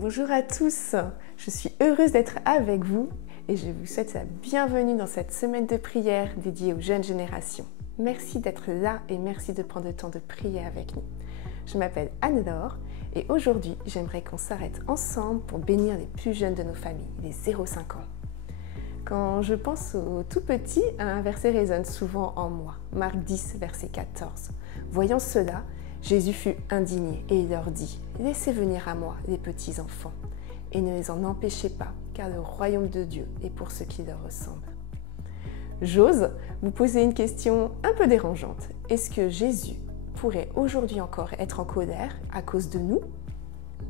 Bonjour à tous, je suis heureuse d'être avec vous et je vous souhaite la bienvenue dans cette semaine de prière dédiée aux jeunes générations. Merci d'être là et merci de prendre le temps de prier avec nous. Je m'appelle Anne-Laure et aujourd'hui j'aimerais qu'on s'arrête ensemble pour bénir les plus jeunes de nos familles, les 0-5 ans. Quand je pense aux tout petits, un verset résonne souvent en moi, Marc 10, verset 14. Voyant cela, Jésus fut indigné et il leur dit « Laissez venir à moi les petits enfants et ne les en empêchez pas, car le royaume de Dieu est pour ceux qui leur ressemblent. » J'ose vous poser une question un peu dérangeante. Est-ce que Jésus pourrait aujourd'hui encore être en colère à cause de nous ?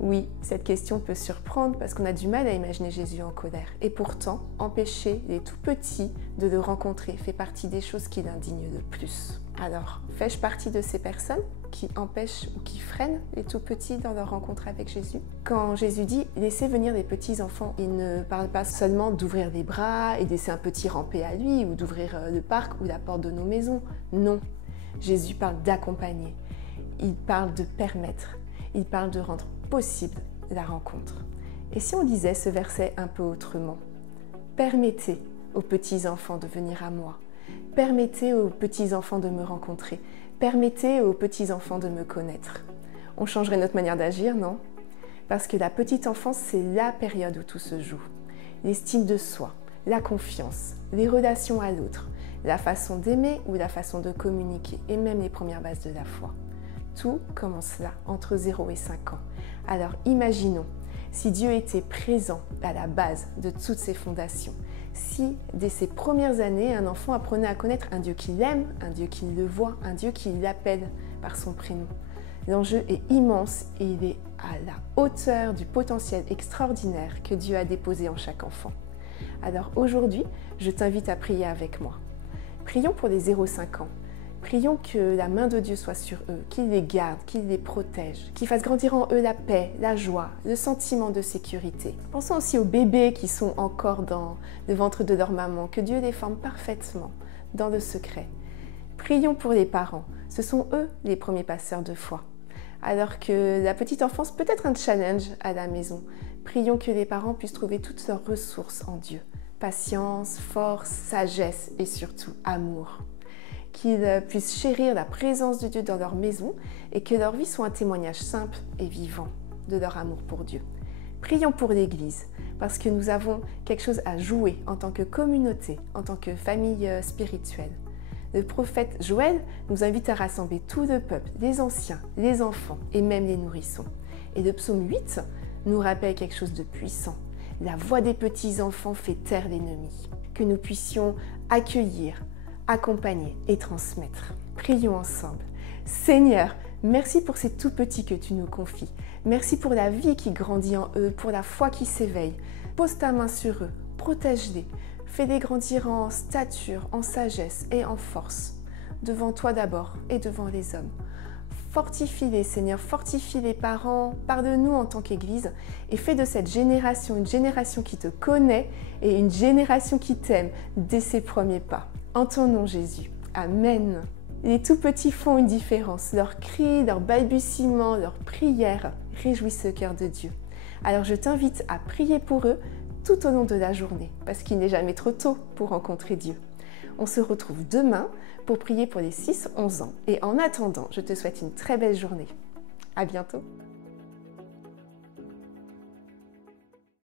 Oui, cette question peut surprendre parce qu'on a du mal à imaginer Jésus en colère. Et pourtant, empêcher les tout petits de le rencontrer fait partie des choses qui l'indignent le plus. Alors, fais-je partie de ces personnes qui empêchent ou qui freinent les tout petits dans leur rencontre avec Jésus? Quand Jésus dit « laissez venir les petits enfants », il ne parle pas seulement d'ouvrir les bras et de laisser un petit ramper à lui ou d'ouvrir le parc ou la porte de nos maisons. Non, Jésus parle d'accompagner, il parle de permettre, il parle de rendre possible la rencontre. Et si on disait ce verset un peu autrement? Permettez aux petits enfants de venir à moi. Permettez aux petits enfants de me rencontrer. Permettez aux petits enfants de me connaître. On changerait notre manière d'agir, non? Parce que la petite enfance, c'est la période où tout se joue. L'estime de soi, la confiance, les relations à l'autre, la façon d'aimer ou la façon de communiquer et même les premières bases de la foi. Tout commence là, entre 0 et 5 ans. Alors imaginons, si Dieu était présent à la base de toutes ces fondations, si dès ses premières années, un enfant apprenait à connaître un Dieu qui l'aime, un Dieu qui le voit, un Dieu qui l'appelle par son prénom. L'enjeu est immense et il est à la hauteur du potentiel extraordinaire que Dieu a déposé en chaque enfant. Alors aujourd'hui, je t'invite à prier avec moi. Prions pour les 0-5 ans. Prions que la main de Dieu soit sur eux, qu'il les garde, qu'il les protège, qu'il fasse grandir en eux la paix, la joie, le sentiment de sécurité. Pensons aussi aux bébés qui sont encore dans le ventre de leur maman, que Dieu les forme parfaitement dans le secret. Prions pour les parents, ce sont eux les premiers passeurs de foi. Alors que la petite enfance peut être un challenge à la maison, prions que les parents puissent trouver toutes leurs ressources en Dieu. Patience, force, sagesse et surtout amour. Qu'ils puissent chérir la présence de Dieu dans leur maison et que leur vie soit un témoignage simple et vivant de leur amour pour Dieu. Prions pour l'Église, parce que nous avons quelque chose à jouer en tant que communauté, en tant que famille spirituelle. Le prophète Joël nous invite à rassembler tout le peuple, les anciens, les enfants et même les nourrissons. Et le psaume 8 nous rappelle quelque chose de puissant. La voix des petits enfants fait taire l'ennemi. Que nous puissions accueillir, accompagner et transmettre. Prions ensemble. Seigneur, merci pour ces tout petits que tu nous confies. Merci pour la vie qui grandit en eux, pour la foi qui s'éveille. Pose ta main sur eux, protège-les, fais-les grandir en stature, en sagesse et en force. Devant toi d'abord et devant les hommes. Fortifie-les, Seigneur, fortifie les parents, parle-nous en tant qu'Église et fais de cette génération une génération qui te connaît et une génération qui t'aime dès ses premiers pas. En ton nom, Jésus. Amen. Les tout petits font une différence. Leurs cris, leurs balbutiements, leurs prières réjouissent le cœur de Dieu. Alors je t'invite à prier pour eux tout au long de la journée, parce qu'il n'est jamais trop tôt pour rencontrer Dieu. On se retrouve demain pour prier pour les 6-11 ans. Et en attendant, je te souhaite une très belle journée. À bientôt.